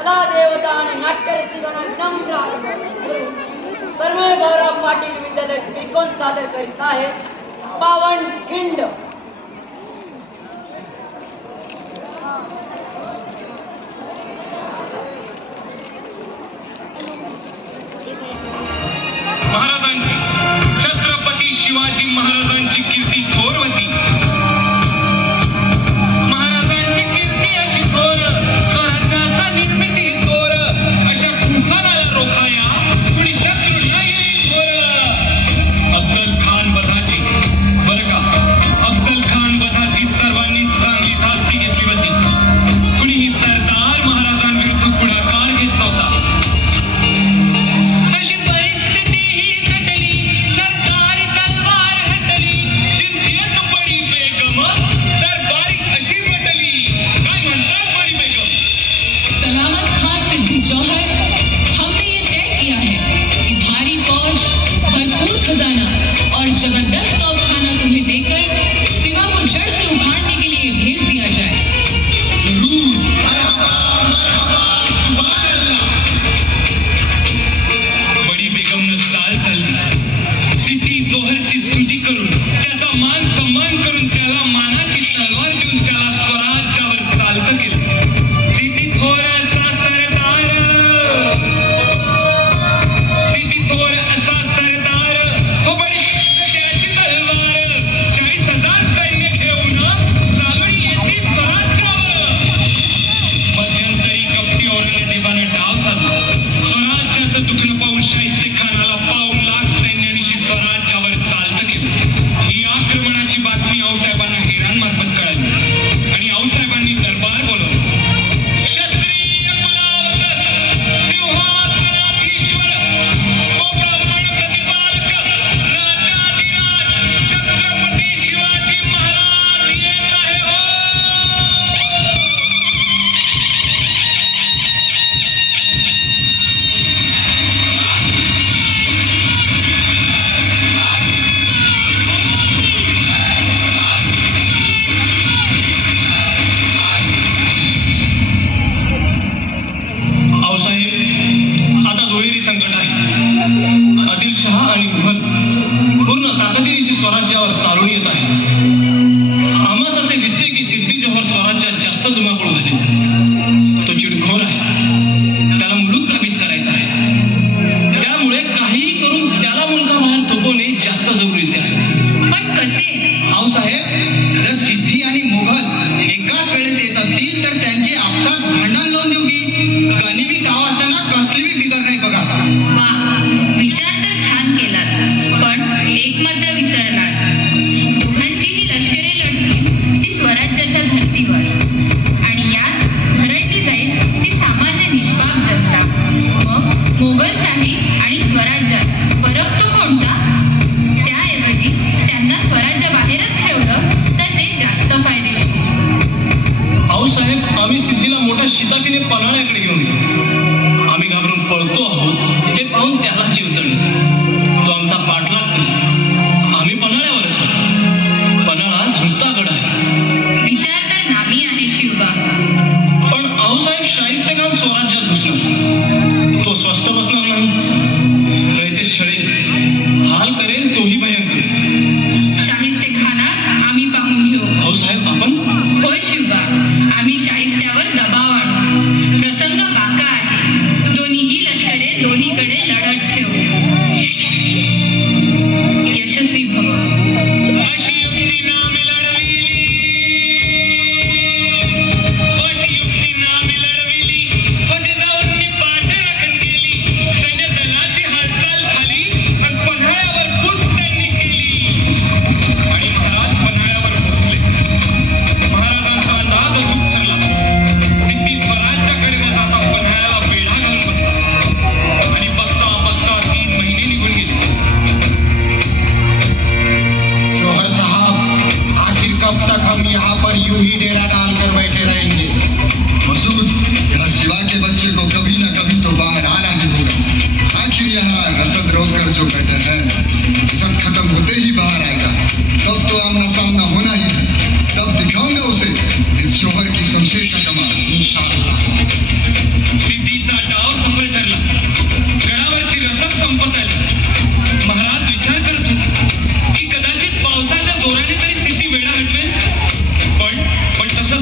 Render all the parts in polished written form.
कला देवता आणि नाट्यरसिकगण नम्र कर्मवीर भाऊराव पाटील विद्यालय त्रिकोण सादर करीत आहे पावनखिंड. महाराजांची छत्रपती शिवाजी महाराजांची कीर्ती थोरवती. महाराजांची कीर्ती अशी थोर, स्वराज्याचा निर्मिती थोर, अशा तुफानाला रोखाया कुणी शत्रू नाही थोर. अफजल खान वधाची बरं का, अफजल खान वधाची सर्वांनी चांगली धास्ती घेतली होती. कुणीही सरदार महाराजांविरुद्ध पुढाकार घेत नव्हता. जबरदस्त तोपखाना तुम्हें देकर सिवा को जड़ से उखाड़ने के लिए भेज दिया जाए. जरूर. बडी बेगमनं चाल चालली. सिद्धी जोहरची स्तुती करून, त्याचा मान सन्मान करून, त्याला मानाची तलवार देऊन त्याला स्वराज्यावर चालतं केलं. सिद्धी थोर असा सरदार, सिद्धी थोर असा सरदार, हो बडी दुखणं पाहून शाहिस्ते खानाला पाऊण लाख सैन्यानिशी स्वराज्यावर चालतं केलं. ही आक्रमणाची बातमी आऊसाहेबांना हेरांमार्फत कळाली आणि आऊसाहेबांनी दरबार बोलवला. क्षत्रिय कुलावतस, सिंहासनाधीश्वर, ब्राह्मण प्रतिपालक, राजाधिराज छत्रपती शिवाजी महाराज येत आहे हो. संकट आहे. आदिलशहा आणि मुघल पूर्ण ताकदीनिशी स्वराज्यावर चालून येत आहे. आम्हास असे दिसते की सिद्धी जोहर स्वराज्यात जास्त धुमाकूळ झाले. तो चिडखोर आहे, त्याला मुलूक काबीज करायचा आहे. त्यामुळे काहीही करून त्याला मुलगा बाहेर थोपवणे जास्त जरुरीचे आहे. पण कसे? आऊसाहेब, जर सिद्धी आणि मुघल एकाच वेळेस येत असतील तर त्यांचे आपसात भांडण लावून देऊ की गनिमी गाव असताना कसली बी बिघड नाही बघा. विचार तर छान केलात, पण एक मात्र विसरलात. दोघांचीही लष्करे लढतील ती स्वराज्याच्या धर्तीवर, आणि यात भरडली जाईल ती सामान्य निष्पाप जनता. मग मोगलशाही आणि स्वराज्यात फरक तो कोणता? त्याऐवजी त्यांना स्वराज्याबाहेरच ठेवलं तर ते जास्त फायदेशीर. आऊसाहेब, आम्ही सिद्धीला मोठ्या शिताफीने पन्हाळ्याकडे घेऊन जाऊ. आम्ही घाबरून पळतो आहोत हे पाहून त्याला जीव चढला. तो आमचा पाठलाग केला. आम्ही पन्हाळ्यावरच होतो. पन्हाळा नुसता गड आहे. विचार तर नामी आहे शिवबा. पण आऊसाहेब, शाहिस्ते खान स्वराज्यात घुसला. तो स्वस्थ बसणार नाही. रयते छळेल, हाल करेल, तोही भयंकर. शाहिस्ते खानास आम्ही पाहून घेऊ. आऊसाहेब, आपण? होय शिवबा, आम्ही शाहिस्त्यावर दबाव आणू. प्रसंग बाका आहे. दोन्हीही लष्करे दोन्हीकडे लढत ठेवू. यशस्वी भव. अशी युक्ती नामी लढविली, अशी युक्ती नामी लढविली, जिजाऊंनी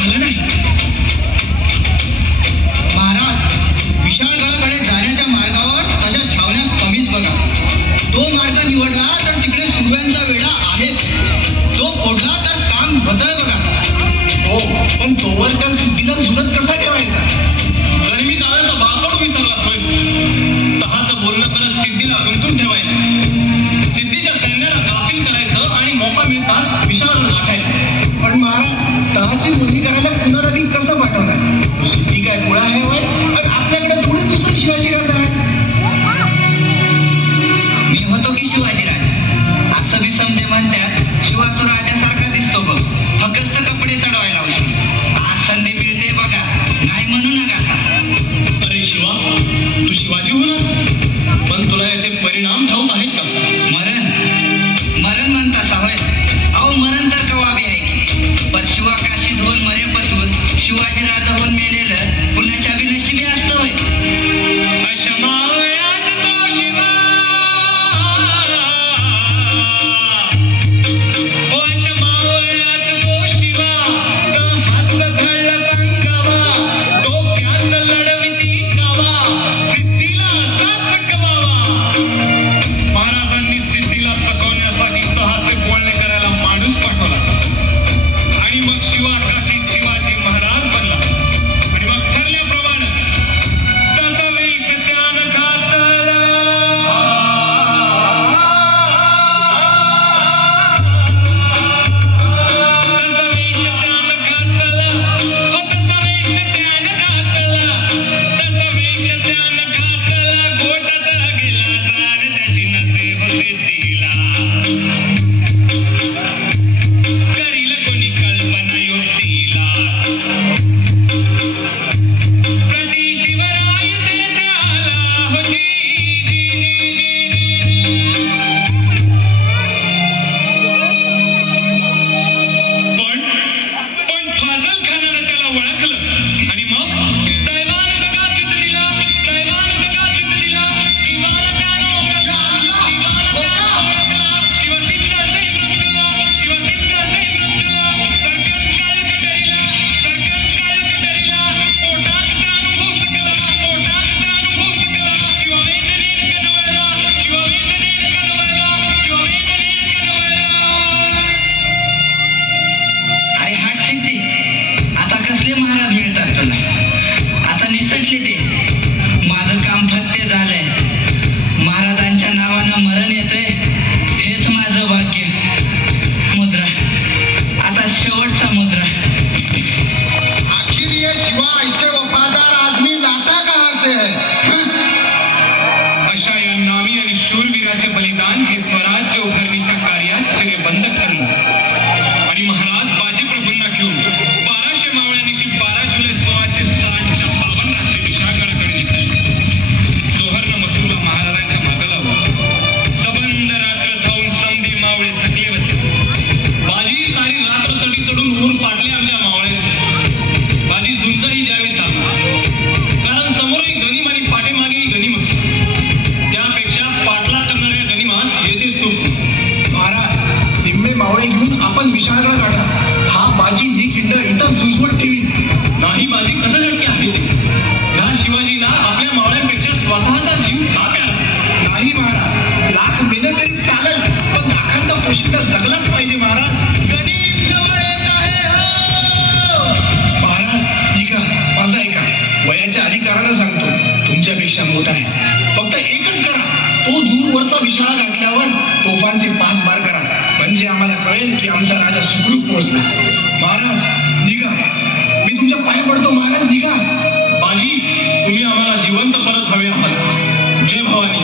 झालं नाही. महाराज, विशाळगडाकडे जाण्याच्या मार्गावर तशा छावण्या कमीच बघा. तो मार्ग निवडला तर तिकडे सुरव्यांचा वेढा आहेच. तो फोडला तर काम बदल बघा. हो, पण तोवर त्या सिद्धीला झुलत कसा ठेवायचा? गनिमी काव्याचा बाकड विसरला होय. तहाचं बोलणं करत सिद्धीला गुंतून ठेवायचं. सिद्धीच्या सैन्याला गाफील करायचं आणि मोका मिळताच विशाळगड गाठायचं. पण महाराज, तहाची बोलणी करायला कुणाला बी कसं पाठवणार? तो सिद्धी काय गोळा आहे होय? आणि आपल्याकडे थोडे दुसरं शिवाजीराज आहे. मी होतो की शिवाजीराज. असं बी समजे म्हणतात, शिवा तू राजासारखा दिसतो बघ, फक्त कपडे चढवायला लावशील. आज संधी मिळते बघा, नाही म्हणू नका. अरे शिवा, तू शिवाजी होणार, पण तुला याचे परिणाम ठाऊक आहेत का? मरण मरण म्हणतासा होय? अहो मरण तर कवा बी आहे की, पण शिवा काशीत होऊन मरेपतून शिवाजी राजा होऊन मेलेलं कुणाच्या बी नशिबी असतं होय. अशा मावळ्यात तो शिवा, ओ अशा मावळ्यात तो शिवा, हात घडला सांगावा, डोक्यात लढविती कावा, सिद्धीला असाच कवावा. महाराजांनी सिद्धीला चकवण्यासाठी तहाचे बोलणे करायला माणूस पाठवला आणि मग शिवा काशीत शिवाजी महाराज बनला. आणि मग ठरल्याप्रमाणे तसा वेश त्यान घातला. तसा वेश त्यान घातला, हो तसा वेश त्यान घातला, तसा वेश त्यान घातला, गोटात गेला जार त्याची नसे हो सिद्धीला. करील कोणी कल्पना युक्तीला, कधी शिवराय ते त्याला होती. पण फाजल खानानं त्याला ओळखलं आणि मग दैवानं दगा तिथं दिला, दैवानं दगा तिथं दिला. शिवाला त्यानं ओळखला, शिवाला त्यानं ओळखला. शिवसिद्ध असे मृत्यूला, शिवसिद्ध असे मृत्यूला. सरकत काळ कटरीला, सरकत काळ कटरीला. पोटात त्यानं भोसकला, पोटात त्यानं भोसकला. शिववेदनेनं कणवळला, शिववेदनेनं कणवळला, शिववेदनेनं कणवळला. अरे हाट सिद्धी, आता कसले महाराज मिळतात तुला? आता निसटले ते. माझं काम फत्ते झालंय. महाराजांच्या नावानं मरण येतंय, हेच माझं भाग्य. मुद्रा, आता शेवटचा मुद्रा. आखिर ये शिवा ऐसे वफादार आदमी लाता कहाँ से है? अशा या नामी आणि शूरवीराचे बलिदान हे स्वराज्य उभारणीच्या कार्यात चिरेबंद ठरलं आणि महाराज बाजीप्रभूंना घेऊन 1200 मावळ्यांनीशी 12 जुलै 1660च्या पावन रात्री विशाळगडाकडे निघाले. जोहरनं मसूरला महाराजांच्या मागं लावलं. सबंध रात्र धावून समधी मावळे थकले होते. बाजी सारी रात्र तटी चढून ऊर फाटले आमच्या मावळ्यांचे. बाजी झुंजही द्यावीच लागली, कारण समोरही गनिम आणि पाठीमागेही गनिमच. त्यापेक्षा पाठलाग करणाऱ्या गनिमास येथेच तोफ. महाराज, निम्मे मावळे घेऊन आपण विशाळगड गाठा. हा बाजी ही खिंड इथं झुंजवत ठेवी. नाही बाजी, कसं शक्य आहे ते? ह्या शिवाजीला आपल्या मावळ्यांपेक्षा स्वतःचा जीव का प्यारा? नाही महाराज, लाख मेहनत तरी चालेल, पण लाखांचा पोशिंदा जगलाच पाहिजे महाराज. गनिम जवळ येत आहे हो. महाराज निघा, माझं ऐका. वयाच्या अधिकारानं सांगतो, तुमच्यापेक्षा मोठा आहे. फक्त एकच करा, तो दूरवरचा विशाळा गाठल्यावर तोफांचे 5 बार करा, म्हणजे आम्हाला कळेल की आमचा राजा सुखरूप पोहोचला. महाराज निघा, मी तुमच्या पाय पडतो. महाराज निघा. बाजी, तुम्ही आम्हाला जिवंत परत हवे आहात. जय भवानी.